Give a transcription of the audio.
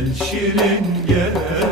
Gel şirin gel.